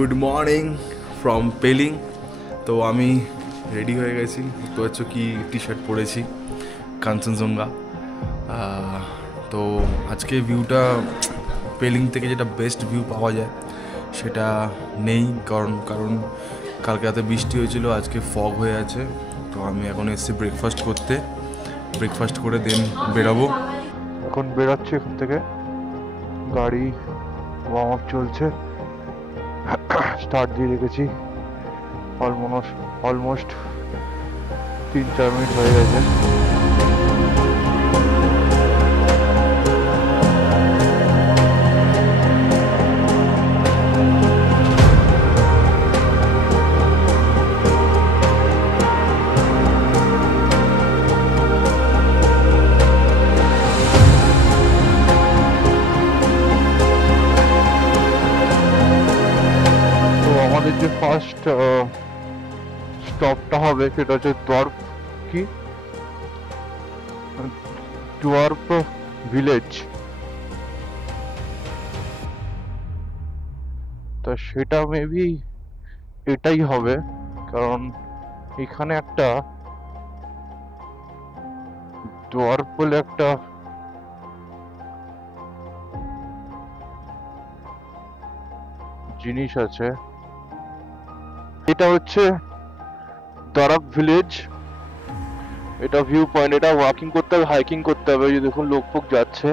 Good morning from Pelling. তো আমি ready হয়ে গেছি, তো হচ্ছে কি টি শার্ট পরেছি, কাঞ্চনজঙ্ঘা। তো আজকে ভিউটা পেলিং থেকে যেটা বেস্ট ভিউ পাওয়া যায় সেটা নেই, কারণ কালকে রাতে বৃষ্টি হয়েছিল, আজকে ফগ হয়ে আছে। তো আমি এখন এসেছি ব্রেকফাস্ট করে দেন বেরাবো। এখন বেরোচ্ছি এখান থেকে, গাড়ি ওয়ার্ম আপ চলছে, স্টার্ট দিয়ে রেখেছি। অলমোস্ট 3-4 মিনিট হয়ে গেছে। তো আমাদের যে ফার্স্ট স্টপটা হবে সেটা হচ্ছে ডোয়ার্প ভিলেজ। তো সেটা মেবি এটাই হবে, কারণ এখানে একটা ডোয়ার্প বলে একটা জিনিস আছে। এটা হচ্ছে দরাব ভিলেজ, এটা ভিউ পয়েন্ট। এটা ওয়াকিং করতে হবে, হাইকিং করতে হবে। এই যে দেখুন লোক ফোক যাচ্ছে,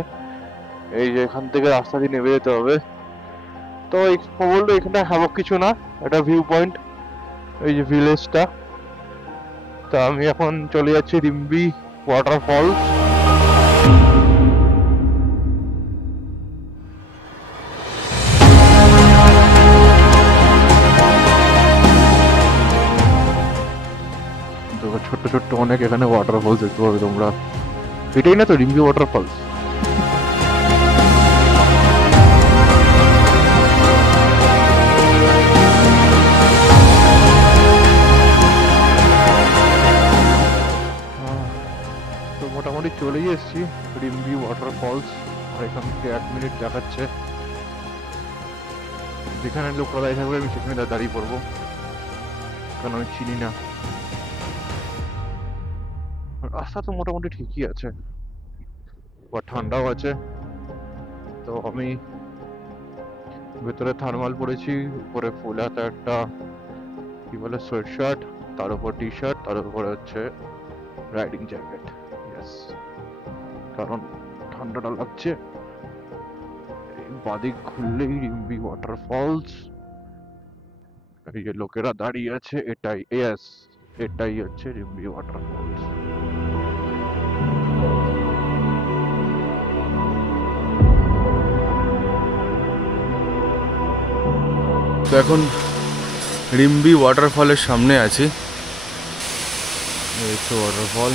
এই যে এখান থেকে রাস্তা দিয়ে নেমে যেতে হবে। তো বললো এখানে হ্যামক কিছু না, এটা ভিউ পয়েন্ট, এই যে ভিলেজটা। তা আমি এখন চলে যাচ্ছি রিম্বি ওয়াটারফল। দেখো ছোট্ট ছোট্ট অনেক এখানে ওয়াটারফলস দেখতে পাবে তোমরা। এটাই না তো রিম্বি ওয়াটারফলস? তো মোটামুটি চলেই এসেছি রিম্বি ওয়াটারফলস। আর এখান থেকে 1 মিনিট দেখাচ্ছে, যেখানে লোকরা দাঁড়িয়ে থাকবে আমি সেখানে দাঁড়িয়ে পড়বো, কারণ আমি চিনি না। রাস্তা তো মোটামুটি ঠিকই আছে, বা ঠান্ডাও আছে। তো আমি ভেতরে থার্মাল পরেছি, উপরে ফুল হাতা একটা কি বলে সোয়েট শার্ট, তার উপর টি শার্ট, তার উপরে হচ্ছে রাইডিং জ্যাকেট। ইয়েস, কারণ ঠান্ডাটা লাগছে। বাদিক ঘুরলেই রিম্বি ওয়াটারফলস। এই যে লোকেরা দাঁড়িয়ে আছে, এটাই ইয়েস, এটাই হচ্ছে রিম্বি ওয়াটারফলস। তো এখন রিম্বি ওয়াটারফলের সামনে আছি। এই তো ওয়াটারফল।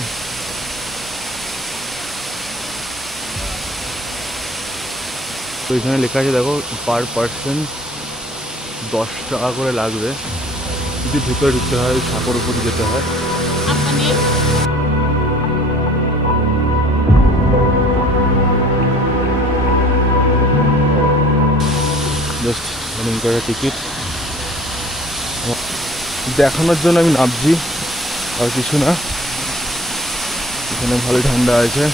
তো এখানে লেখা আছে দেখো, পার পার্সন 10 টাকা করে লাগবে যদি ভিতরে ঢুকতে হয়, সাঁকোর উপরে যেতে হয়। জাস্ট রানিং করে টিকিট দেখানোর জন্য আমি নামছি, আর কিছু না। এখানে ভালো ঠান্ডা আছে,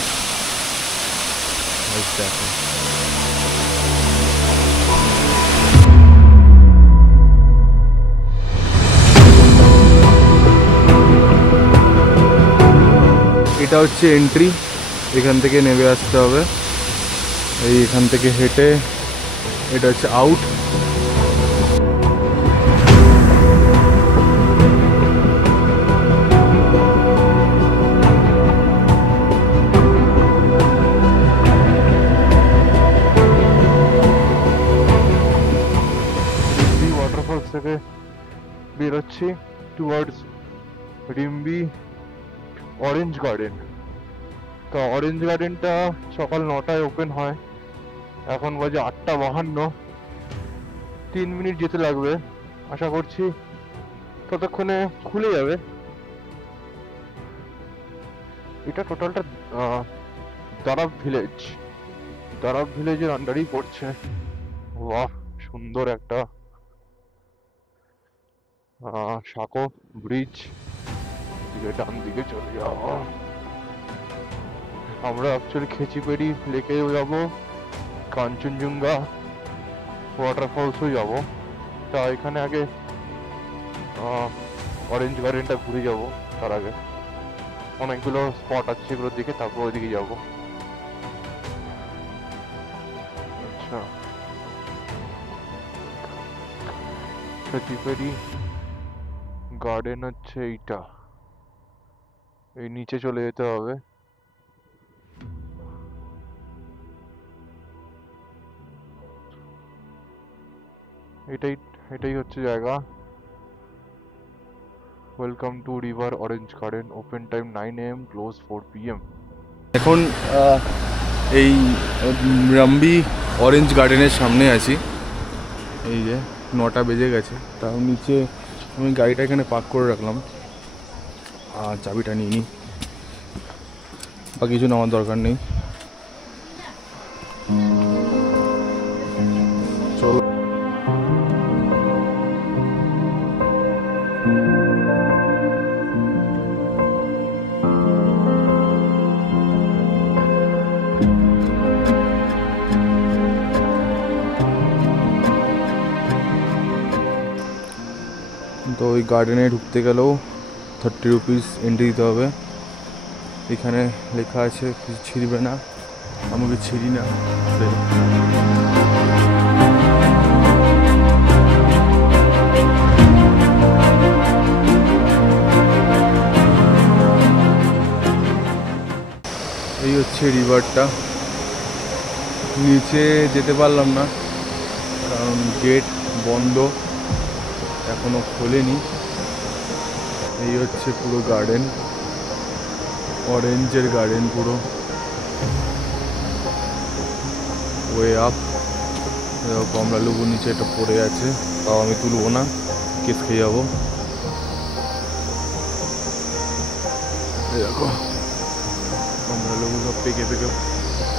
দেখো। এটা হচ্ছে এন্ট্রি, এখান থেকে নেমে আসতে হবে। এখান থেকে হেঁটে এটা হচ্ছে আউট। রিম্বি ওয়াটারফলস থেকে বেরোচ্ছি টুয়ার্ডস রিম্বি অরেঞ্জ গার্ডেন। তো অরেঞ্জ গার্ডেনটা সকাল 9টায় ওপেন হয়, এখন বাজে 8টা 52। 3 মিনিট যেতে লাগবে, আশা করছি ততক্ষণে খুলে যাবে। এটা টোটালটা দারাব ভিলেজের আন্ডারেই পড়ছে। বাহ, সুন্দর একটা সাঁকো ব্রিজ, দিকে ডান দিকে চলে যাবো। আমরা অ্যাকচুয়ালি খেচিপেড়ি লেকেও যাব, কাঞ্চনজঙ্ঘা ওয়াটারফলসও যাব। তা এখানে আগে অরেঞ্জ গার্ডেনটা ঘুরে যাব, তার আগে অনেকগুলো স্পট আছে সেগুলোর দিকে, তারপর ওইদিকে যাব। আচ্ছা, খেচিপেড়ি গার্ডেন হচ্ছে এইটা, এই নিচে চলে যেতে হবে। এটাই এটাই হচ্ছে জায়গা। Welcome to river orange garden, open time 9 AM, close 4 PM। এখন এই রাম্বি অরেঞ্জ গার্ডেনের সামনে আছি। এই যে 9টা বেজে গেছে, তার নিচে আমি গাড়িটা এখানে পার্ক করে রাখলাম, আর চাবিটা নিয়ে নিই, বা কিছু নেওয়ার দরকার নেই। চলো। তো ওই গার্ডেনে ঢুকতে গেলেও 30 রুপিস এন্ট্রি দিতে হবে। এখানে লেখা আছে কিছু ছিঁড়বে না, আমাকে ছিঁড়ি না। এই হচ্ছে রিভারটা। নিচে যেতে পারলাম না কারণ গেট বন্ধ, এখনো খোলেনি। এই হচ্ছে পুরো গার্ডেন, অরেঞ্জের গার্ডেন পুরো ওয়ে আপ। কমলা লেবু নিচে এটা পড়ে আছে, তাও আমি তুলবো না, কেস খেয়ে যাবো। দেখো কমলা লেবু সব পেকে পেকে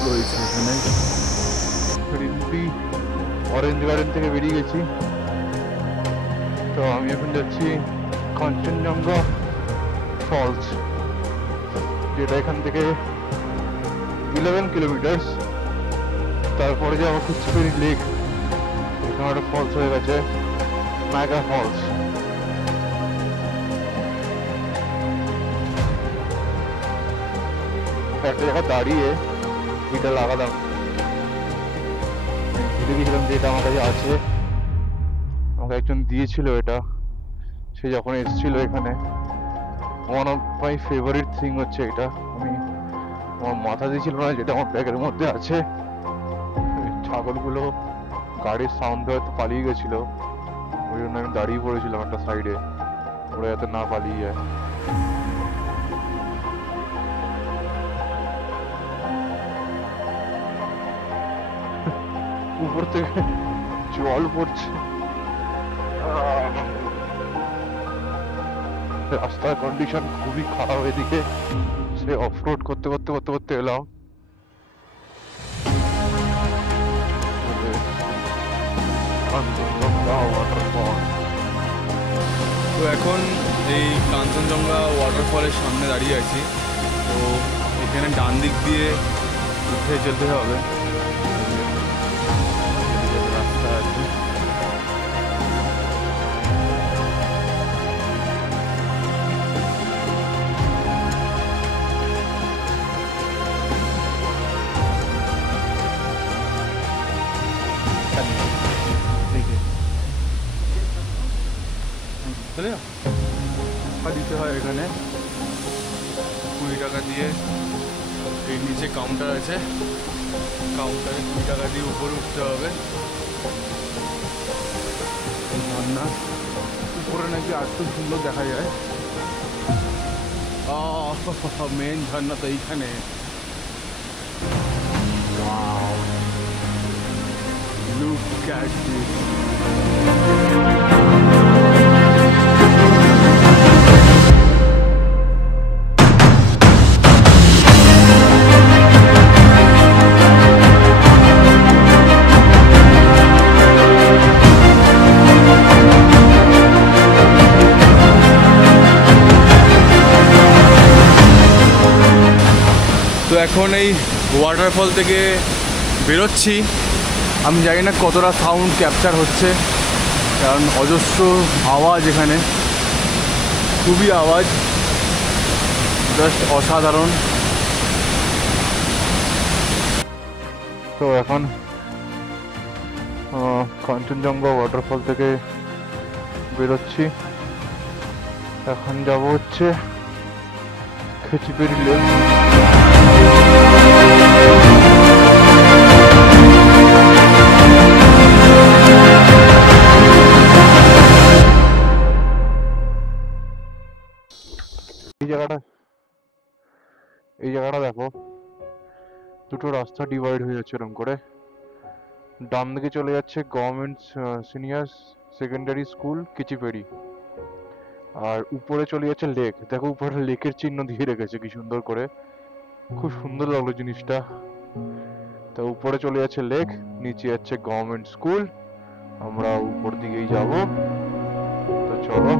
রয়েছে এখানে। রিম্পি অরেঞ্জ গার্ডেন থেকে বেরিয়ে গেছি, তো আমি এখন যাচ্ছি কাঞ্চনজঙ্ঘা ফলস, যেটা এখান থেকে 11 কিলোমিটার। তারপরে যাবো খেচিপেড়ি লেক, এখানে একটা ফলস হয়ে গেছে, মেগা ফলস। একটা জায়গায় দাঁড়িয়ে এটা লাগালাম, ভুলে গেছিলাম যে এটা আমার কাছে আছে, আমাকে একজন দিয়েছিল এটা, সে যখন এসেছিল এখানে। One of my favourite thing হচ্ছে এটা, আমি আমার মাথা দিয়েছিল না যেটা আমার ব্যাগের মধ্যে আছে। ছাগলগুলো গাড়ির সাউন্ড হয়তো পালিয়ে গেছিল, ওই জন্য আমি দাঁড়িয়ে পড়েছিলাম একটা সাইডে, ওরা যাতে না পালিয়ে যায়। উপর থেকে জল পড়ছে, রাস্তার কন্ডিশন খুবই খারাপ এদিকে, সে অফরোড করতে করতে করতে করতে এলাম। তো এখন এই কাঞ্চনজঙ্ঘা ওয়াটারফলের সামনে দাঁড়িয়ে আছি। তো এখানে ডান দিক দিয়ে উঠে যেতে হবে, রাস্তা আছে। চলে টাকা দিতে হয় এখানে, 20 টাকা দিয়ে। এই নিচে কাউন্টার আছে, কাউন্টারে 20 টাকা দিয়ে উপরে উঠতে হবে। ঝর্ণা উপরে নাকি আর খুব সুন্দর দেখা যায়। মেন ঝর্ণা তো এইখানে। Look at this. এখন এই ওয়াটারফল থেকে বেরোচ্ছি। আমি জানি না কতটা সাউন্ড ক্যাপচার হচ্ছে, কারণ অজস্র আওয়াজ এখানে, খুবই আওয়াজ, জাস্ট অসাধারণ। তো এখন কাঞ্চনজঙ্ঘা ওয়াটারফল থেকে বেরোচ্ছি। এখন যাব হচ্ছে খেচিপেরি লেক। এই জায়গাটা দেখো, দুটো রাস্তা ডিভাইড হয়ে যাচ্ছে এরকম করে। ডান দিকে চলে যাচ্ছে গভর্নমেন্ট সিনিয়র সেকেন্ডারি স্কুল কিচিপেরি, আর উপরে চলে যাচ্ছে লেক। দেখো উপরে লেকের চিহ্ন দিয়ে রেখেছে কি সুন্দর করে, খুব সুন্দর লাগলো জিনিসটা। তো উপরে চলে যাচ্ছে লেক, নিচে যাচ্ছে গভর্নমেন্ট স্কুল। আমরা উপর দিকেই যাব, তো চলো।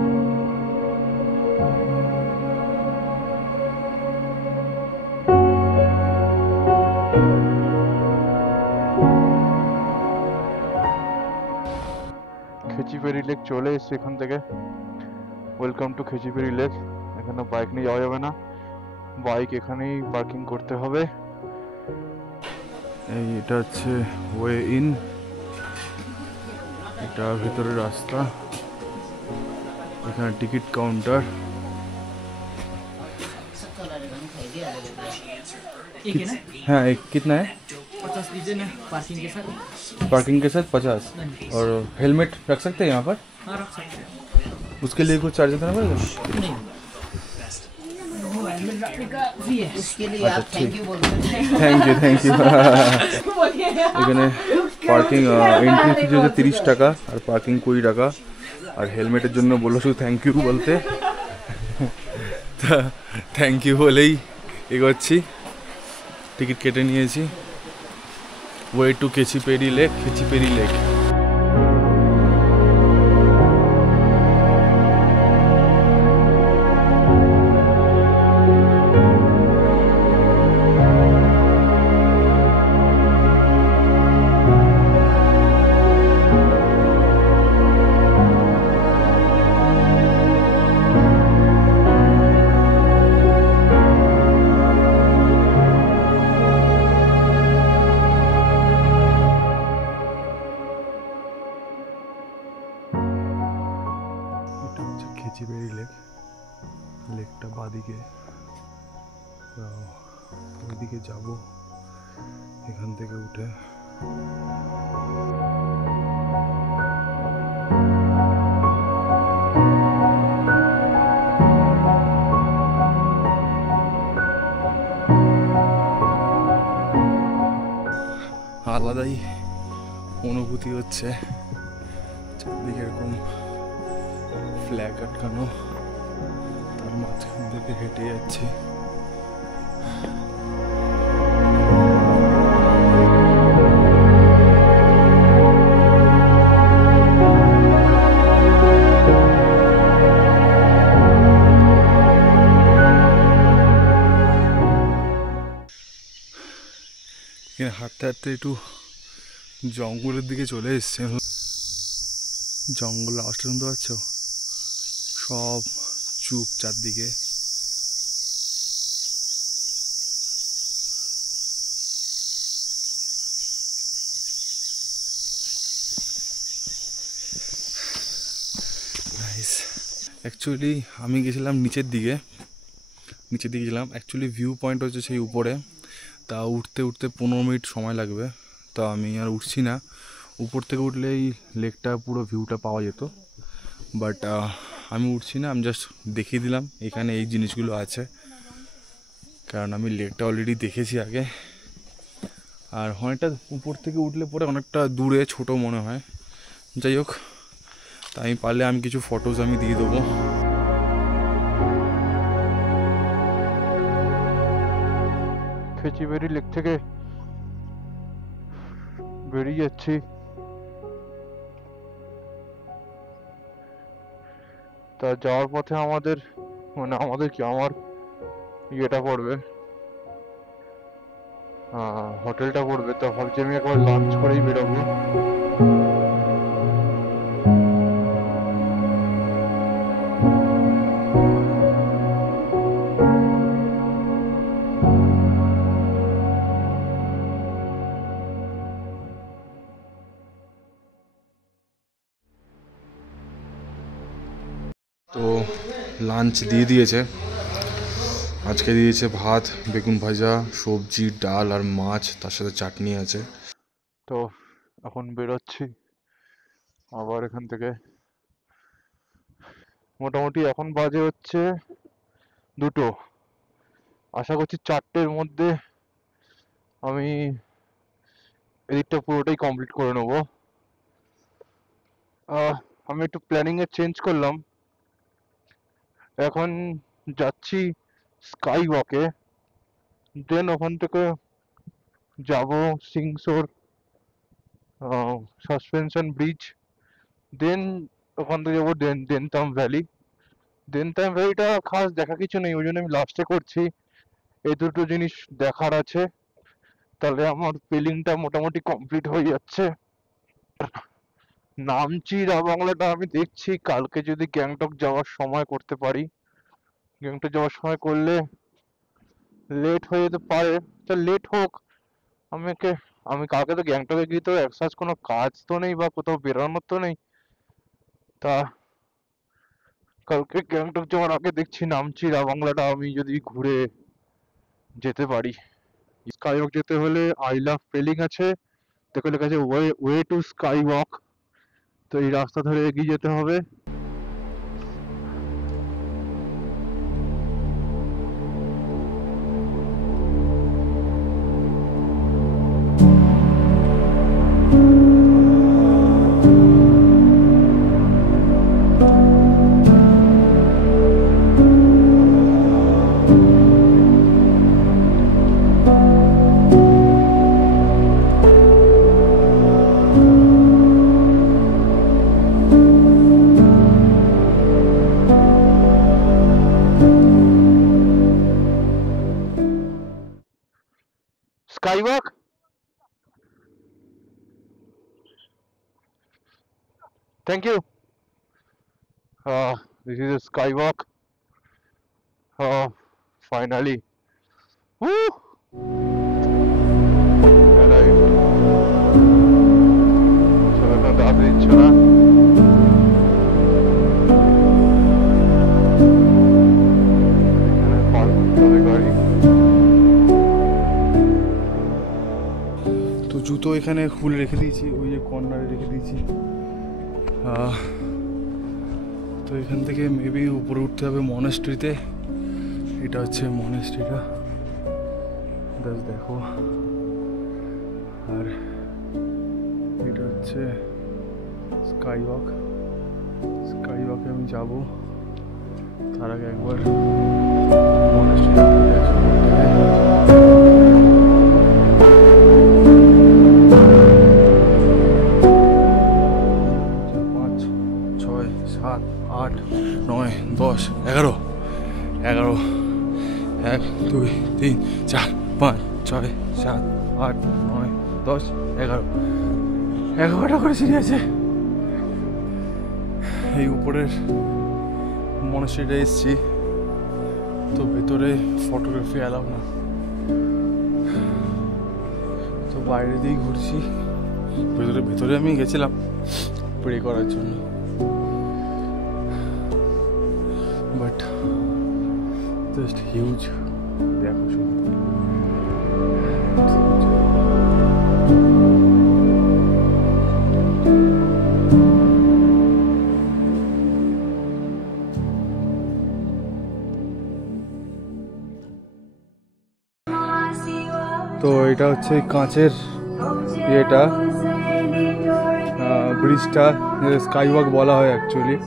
খেচিপেরি লেক চলে এসছে এখান থেকে। Welcome to Khecheopalri lake. এখানে বাইক নিয়ে যাওয়া যাবে না, বাইক এখানেই পার্কিং করতে হবে। এই এটা হচ্ছে ওয়ে ইন, এটা ভিতরের রাস্তা। এখানে টিকিট काउंटर। हाँ, एक कितना है? 50 दीजिए ना पार्किंग के साथ। पार्किंग के साथ 50। और हेलमेट रख सकते हैं यहाँ पर? हाँ रख सकते हैं। उसके लिए कुछ चार्ज देना पड़ेगा? नहीं वो हेलमेट रखने का फ्री है। उसके लिए अच्छा, आप थैंक यू बोलते हैं। थैंक यू এখানে পার্কিং এন্ট্রি ফি হচ্ছে 30 টাকা আর পার্কিং 20 টাকা। আর হেলমেটের জন্য বললো শুধু থ্যাংক ইউ বলতে। তা থ্যাংক ইউ বলেই এগোচ্ছি। টিকিট কেটে নিয়েছি। Way to Khecheopalri lake, Khecheopalri lake. Khecheopalri lake, লেকটা বাদিকে, ওইদিকে যাব এখান থেকে উঠে। আলাদাই অনুভূতি হচ্ছে, চারদিকে এরকম ফ্ল্যাগ আটকানো, তার মাঝখান থেকে হেঁটে যাচ্ছি। হাঁটতে হাঁটতে একটু জঙ্গলের দিকে চলে এসছে। জঙ্গল আওয়াজটা শুনতে পাচ্ছ? সব চুপ চারদিকে। অ্যাকচুয়ালি আমি গেছিলাম নিচের দিকে গেছিলাম। অ্যাকচুয়ালি ভিউ পয়েন্ট হচ্ছে সেই উপরে, তা উঠতে উঠতে 15 মিনিট সময় লাগবে। তা আমি আর উঠছি না। উপর থেকে উঠলেই লেকটা পুরো ভিউটা পাওয়া যেত, বাট আমি উঠছি না। আমি জাস্ট দেখিয়ে দিলাম এখানে এই জিনিসগুলো আছে, কারণ আমি লেকটা অলরেডি দেখেছি আগে। আর অনেকটা উপর থেকে উঠলে পরে অনেকটা দূরে ছোট মনে হয়। যাই হোক, তা আমি পারলে আমি কিছু ফটোজ আমি দিয়ে দেবো। খেচিপেরি লেক থেকে বেরিয়ে যাচ্ছি। তা যাওয়ার পথে আমাদের কি আমার ইয়েটা পড়বে, হোটেলটা পড়বে, তো ভাবছি আমি একবার লাঞ্চ করেই বেরোবো। তো লাঞ্চ দিয়ে দিয়েছে, আজকে দিয়েছে ভাত, বেগুন ভাজা, সবজি, ডাল আর মাছ, তার সাথে চাটনি আছে। তো এখন বেরোচ্ছি আবার এখান থেকে। মোটামুটি এখন বাজে হচ্ছে 2টো। আশা করছি 4টের মধ্যে আমি এদিকটা পুরোটাই কমপ্লিট করে নেবো। আমি একটু প্ল্যানিং এ চেঞ্জ করলাম, এখন যাচ্ছি স্কাই ওয়াকে, দেন ওখান থেকে যাব সিংসোর সাসপেনশন ব্রিজ, দেন ওখান থেকে যাবো দেনতাম ভ্যালি। দেনতাম ভ্যালিটা খাস দেখা কিছু নেই, ওই জন্য আমি লাস্টে করছি। এই দুটো জিনিস দেখার আছে, তাহলে আমার পেলিংটা মোটামুটি কমপ্লিট হয়ে যাচ্ছে। নামচি বাংলাটা আমি দেখছি কালকে যদি গ্যাংটক যাওয়ার সময় করতে পারি। গ্যাংটক যাওয়ার সময় করলে লেট হয়ে যেতে পারে, তো লেট হোক। আমি কালকে তো গ্যাংটকে গিয়ে তো এক্সাস কোনো কাজ তো নেই বা কোথাও বেরোনোর তো নেই, তা কালকে গ্যাংটক যাওয়ার আগে দেখছি নামচি বাংলাটা আমি যদি ঘুরে যেতে পারি। স্কাইওয়াক যেতে হলে আই লাভ পেলিং আছে, দেখো লেখা আছে ওয়ে টু স্কাই ওয়াক, তো এই রাস্তা ধরে এগিয়ে যেতে হবে। Skywalk? Thank you. This is a skywalk. Finally. Woo! Arrived. So এখন দাবি দিচ্ছে না। এখানে পার্ক করতে হবে গাড়ি। তো জুতো এখানে খুলে রেখে দিয়েছি, ওই যে কর্নারে রেখে দিয়েছি। তো এখান থেকে মেবি উপরে উঠতে হবে মনেস্ট্রিতে। এটা হচ্ছে মনেস্ট্রিটা, দেখো। আর এটা হচ্ছে স্কাইওয়াক। স্কাইওয়াকে আমি যাব, তার আগে একবার মনেস্ট্রিটা করতে হবে। 7, 8, 9, 10, 11, 1, 2, 3, 4, 5, 6, 7, 8, 9, 10, 11, 11টা করে সিঁড়ি আছে। এই উপরের মনস্ট্রিটা এসছি, তো ভেতরে ফটোগ্রাফি অ্যালাউ না, তো বাইরে দিয়েই ঘুরছি। ভেতরে আমি গেছিলাম প্রে করার জন্য, বাট জাস্ট হিউজ। দেখো শুধু তো এটা হচ্ছে কাঁচের ইয়েটা, ব্রিজটা স্কাইওয়াক বলা হয় অ্যাকচুয়ালি।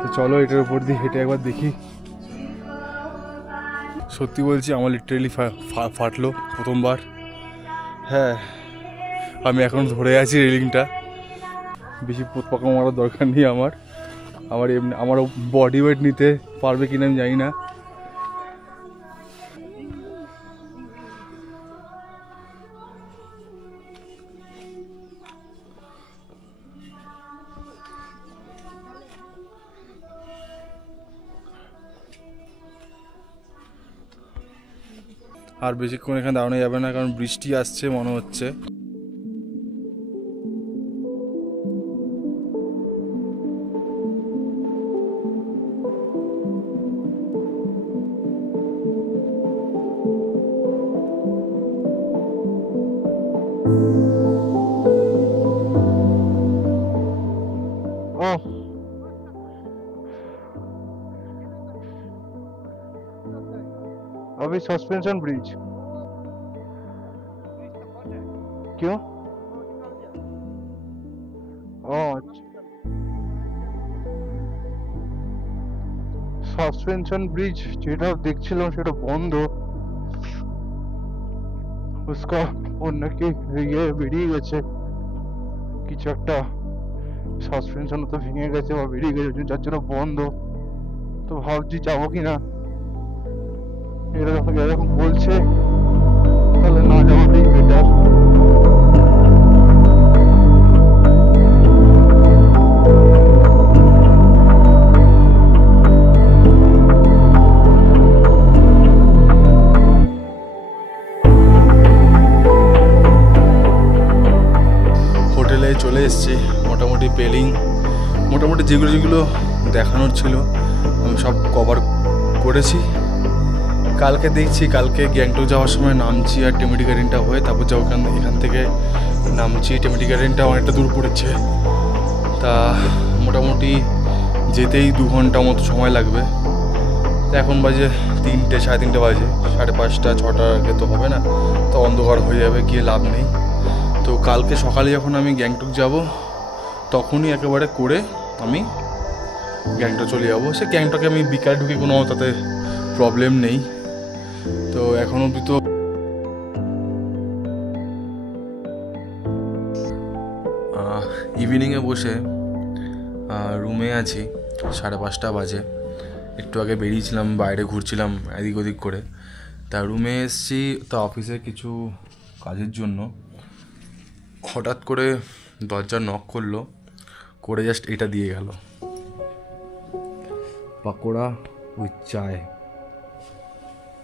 তো চলো এটার উপর দিয়ে হেঁটে একবার দেখি। সত্যি বলছি আমার লিটারেলি ফাটলো প্রথমবার। হ্যাঁ, আমি এখন ধরে আছি রেলিংটা, বেশি পোকা মারার দরকার নেই আমার এমনি আমারও বডি ওয়েট নিতে পারবে কিনা আমি জানি না। আর বেশিক্ষণ এখানে দাঁড়ানো যাবে না, কারণ বৃষ্টি আসছে মনে হচ্ছে। अभी सस्पेंशन ब्रिज क्यों? সাসপেনশন ব্রিজ যেটা দেখছিলাম সেটা বন্ধ। उसका ওর নাকি ইয়ে বেরিয়ে গেছে, কিছু একটা সাসপেনশন তো ভেঙে গেছে বা বেরিয়ে গেছে, যার জন্য বন্ধ। তো ভাবছি যাবো কিনা, এরা যখন বলছে তাহলে না যাওয়াটাই বেটার। হোটেলে চলে এসেছি, মোটামুটি পেলিং মোটামুটি যেগুলো যেগুলো দেখানোর ছিল আমি সব কভার করেছি। কালকে দেখছি, কালকে গ্যাংটক যাওয়ার সময় নামছি আর টেমেটি গার্ডেনটা হয়ে তারপর যাও। এখান থেকে নামছি, টেমেটি গার্ডেনটা অনেকটা দূর পড়েছে, তা মোটামুটি যেতেই 2 ঘন্টা মতো সময় লাগবে। এখন বাজে 3টে, সাড়ে 3টে বাজে, 5:30 6টার আগে তো হবে না, তো অন্ধকার হয়ে যাবে, গিয়ে লাভ নেই। তো কালকে সকালে যখন আমি গ্যাংটক যাব তখনই একেবারে করে আমি গ্যাংটক চলে যাবো। সে গ্যাংটকে আমি বিকালে ঢুকে কোনো তাতে প্রবলেম নেই। তো এখন অবধি তো ইভিনিংয়ে বসে রুমে আছি, 5:30 বাজে। একটু আগে বেরিয়েছিলাম, বাইরে ঘুরছিলাম এদিক ওদিক করে, তা রুমে এসেছি। তা অফিসে কিছু কাজের জন্য হঠাৎ করে দরজা নক করলো, করে জাস্ট এটা দিয়ে গেল, পাকোড়া উইথ চায়।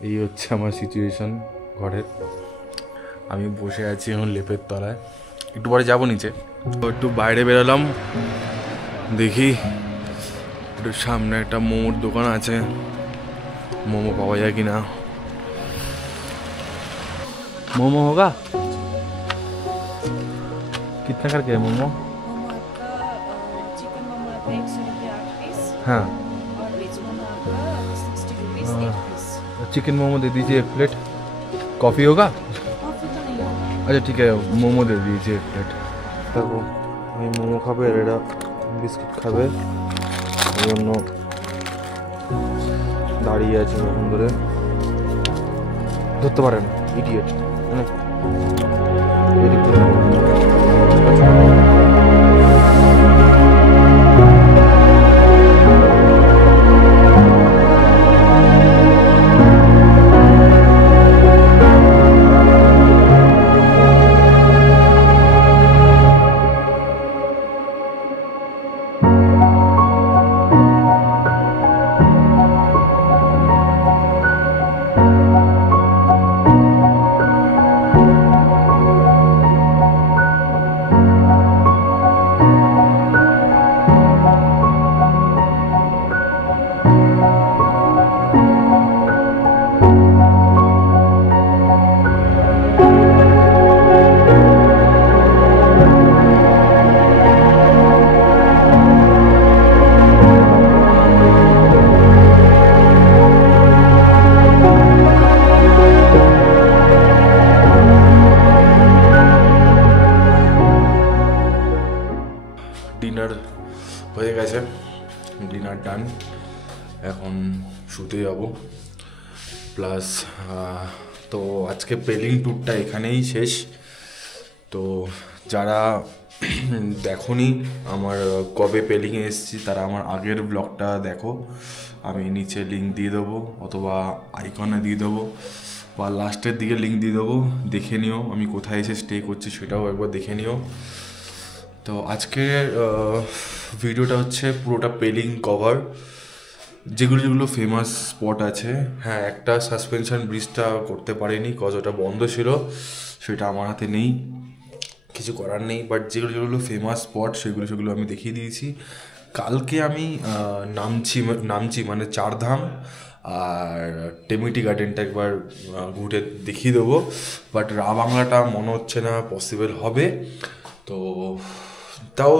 এই হচ্ছে আমার সিচুয়েশান ঘরের। আমি বসে আছি এখন লেপের তলায়, একটু পরে যাবো নিচে। তো একটু বাইরে বেরোলাম, দেখি একটু সামনে একটা মোমোর দোকান আছে, মোমো পাওয়া যায় কিনা। मोमो होगा? कितना करके है मोमो? मोमो आपका चिकन मोमो आपका 100 रुपये 8 पीस हाँ, और वेज मोमो आपका 60 रुपीस 1 पीस। चिकन मोमो दे दीजिए 1 प्लेट। कॉफ़ी होगा? कॉफी तो नहीं होगा। अच्छा ठीक है, मोमो दे दीजिए 1 प्लेट। দেখো আমি মোমো খাবে আর এরা বিস্কিট খাবে, এই জন্য দাঁড়িয়ে আছে তখন ধরে, ধরতে পারে না ইডিয়েট। ডিনার হয়ে গেছে, ডিনার ডান, এখন শুতে যাব। প্লাস তো আজকে পেলিং ট্যুরটা এখানেই শেষ। তো যারা দেখোনি আমার কবে পেলিংয়ে এসেছি তারা আমার আগের ব্লগটা দেখো, আমি নিচে লিঙ্ক দিয়ে দেবো অথবা আইকনে দিয়ে দেবো বা লাস্টের দিকে লিঙ্ক দিয়ে দেবো, দেখে নিও আমি কোথায় এসে স্টে করছি সেটাও একবার দেখে নিও। তো আজকের ভিডিওটা হচ্ছে পুরোটা পেলিং কভার। যেগুলো যেগুলো ফেমাস স্পট আছে, হ্যাঁ একটা সাসপেনশন ব্রিজটা করতে পারিনি কজ ওটা বন্ধ ছিল, সেটা আমার হাতে নেই, কিছু করার নেই। বাট যেগুলো যেগুলো ফেমাস স্পট সেগুলো আমি দেখিয়ে দিয়েছি। কালকে আমি নামছি মানে চারধাম আর টেমিটি গার্ডেনটা একবার ঘুরে দেখিয়ে দেবো। বাট রা বাংলাটা মনে হচ্ছে না পসিবল হবে, তো তাও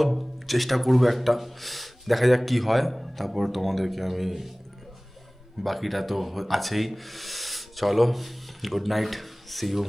চেষ্টা করবো একটা, দেখা যাক কি হয়। তারপর তোমাদেরকে আমি বাকিটা তো আছেই। চলো, গুড নাইট, সি ইউ।